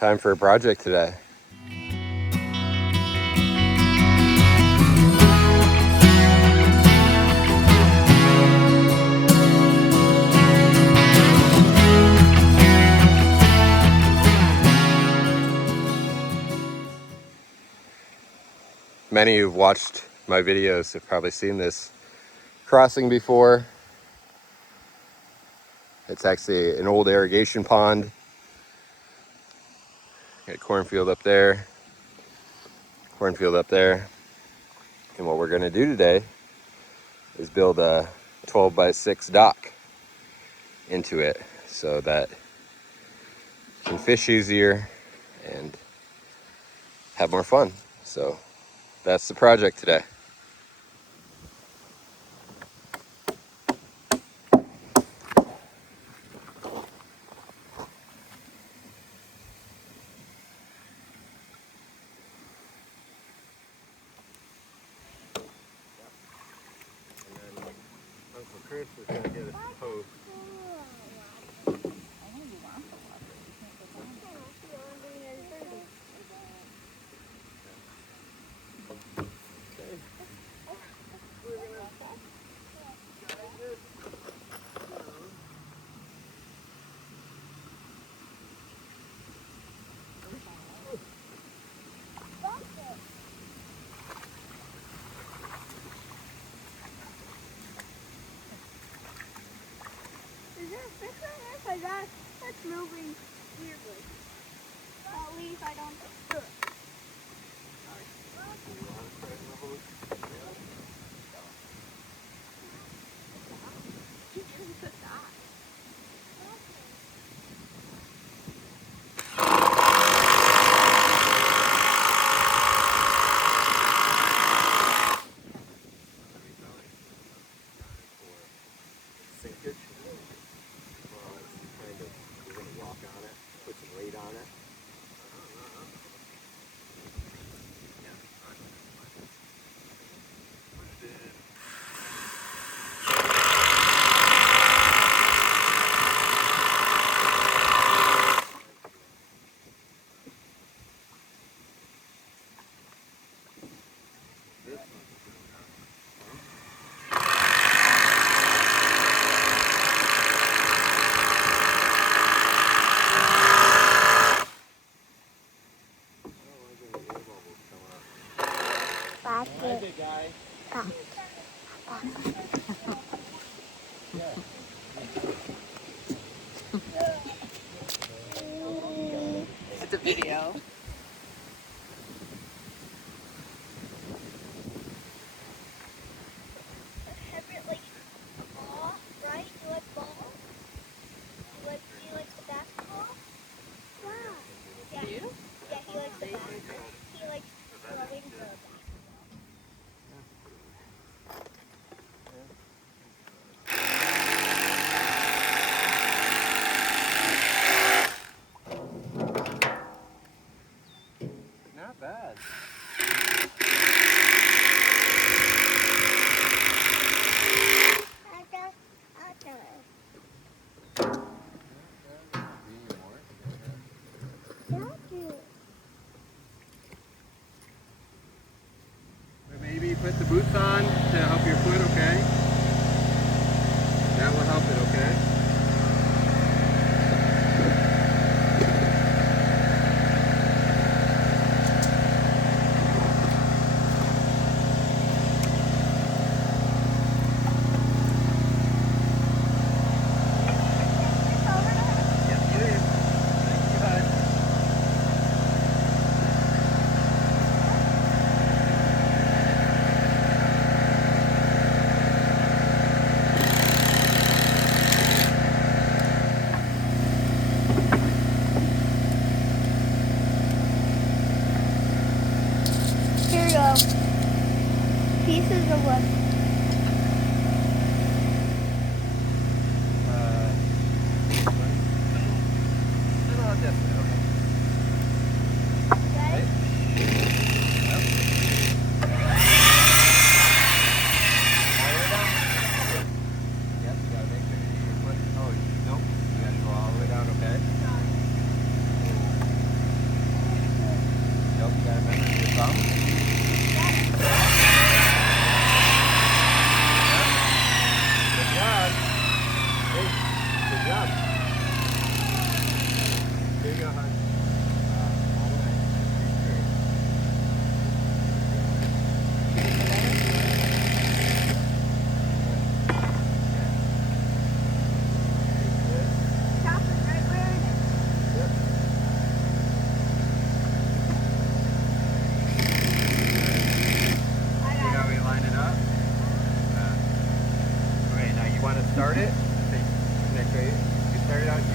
Time for a project today. Many who've watched my videos have probably seen this crossing before. It's actually an old irrigation pond. Got a cornfield up there, cornfield up there. And what we're gonna do today is build a 12 by 6 dock into it so that you can fish easier and have more fun. So that's the project today. Uncle Chris is going to get us a post. Is there a fish right there? That's moving weirdly. At least I don't do it. You can put that. Sinkage. Well, it's kind of, we're going to walk on it, put some weight on it. Big guy. It's a video. Like ball, right? You like ball? Do you like the basketball? Yeah. You? Yeah, he likes the basketball. He likes throwing the basketball. Not bad. Maybe put the boots on to help your foot, okay? That will help it, okay?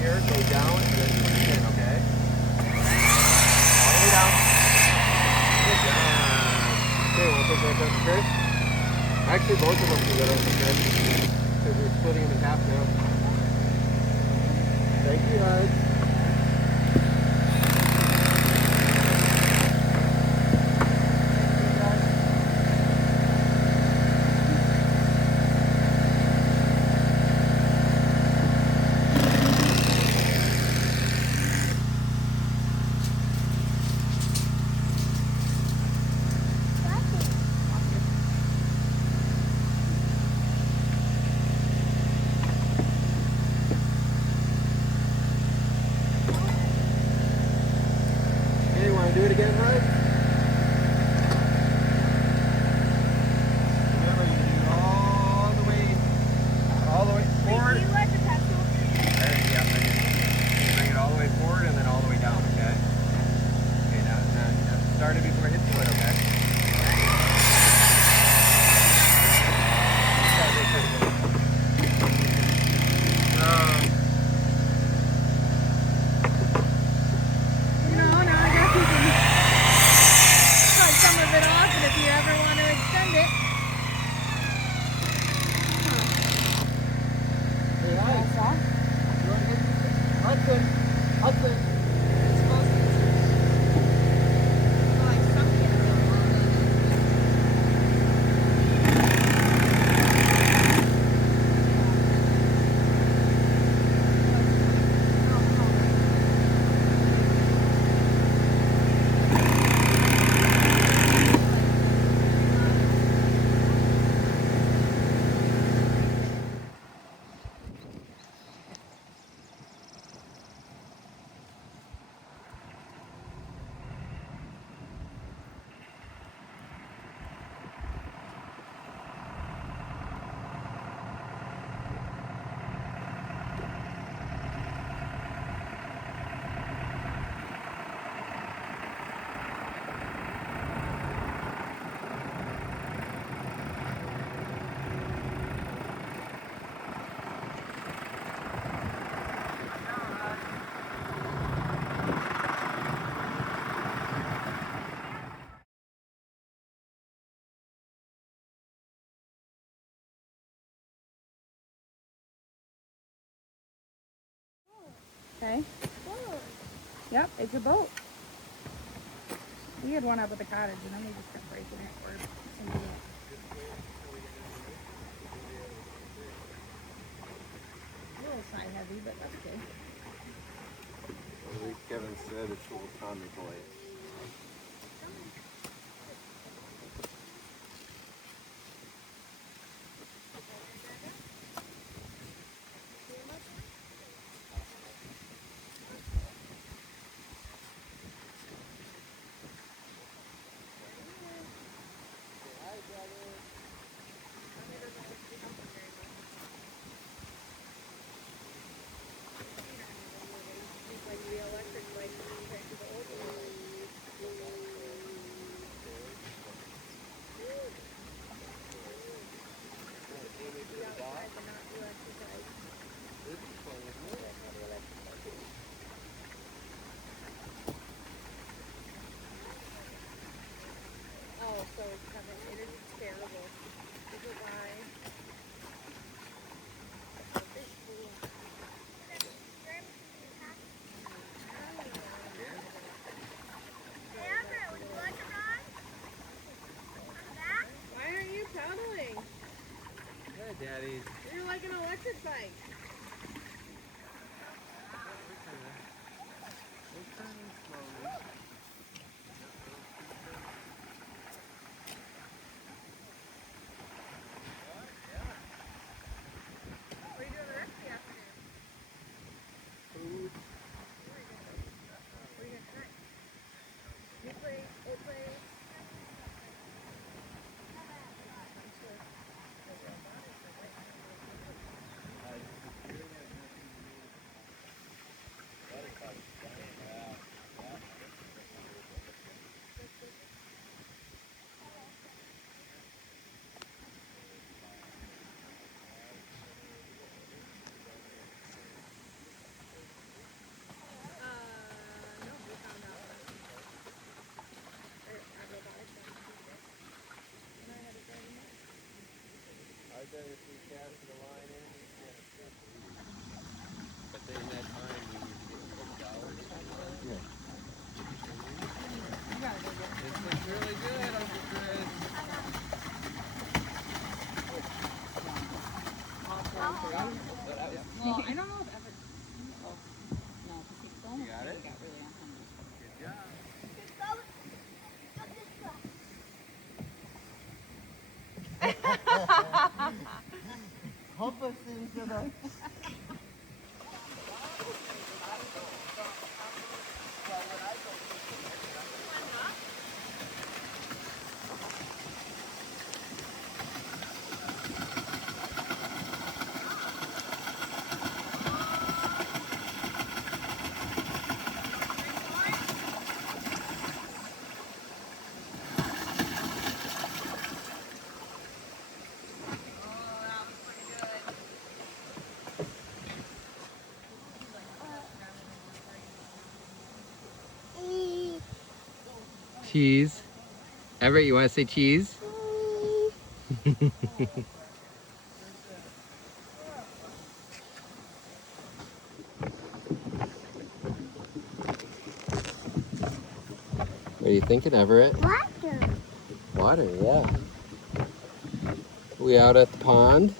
here, go down, and then push it in, okay? All the way down. Good job. Okay, want to push that up to Chris? Actually, both of them can go up to Chris. Because we're splitting them in half now. Thank you, guys. Okay, want to do it again, Bud? Remember, you do it all the way forward. Do you like the pencil? Yeah, I do. You bring it all the way forward and then all the way down, okay? Okay, now start it before it hits the wood, okay? No, I guess you can cut some of it off, and if you ever want to extend it. Hey, hi. You want to get this? Hudson. Hudson. Okay. Yep, it's a boat. We had one up at the cottage and then we just kept breaking it or sinking it. A little side heavy, but that's okay. At least Kevin said it's a little Tommy boy. Like the electric bike compared to the old one. like that if we casted a line in, we can't fish it either. But then in that time, we need to get hooked out or something on it. Yeah. You gotta go get it. This looks really good, Uncle Chris. Well, I don't know if ever. Oh, no, because he almost got it? got really unhungry. Good job. Hump us into the... Cheese. Everett, you want to say cheese? What are you thinking, Everett? Water. Water, yeah. We out at the pond?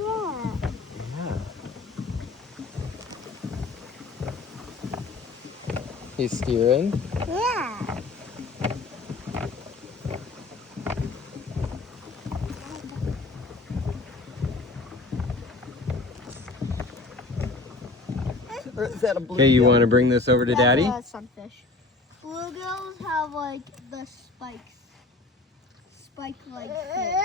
Yeah. Yeah. He's steering? Yeah. Or is that a bluegill? Okay, you want to bring this over to Daddy? That's a sunfish. Bluegills have like the spikes. Spike-like fins.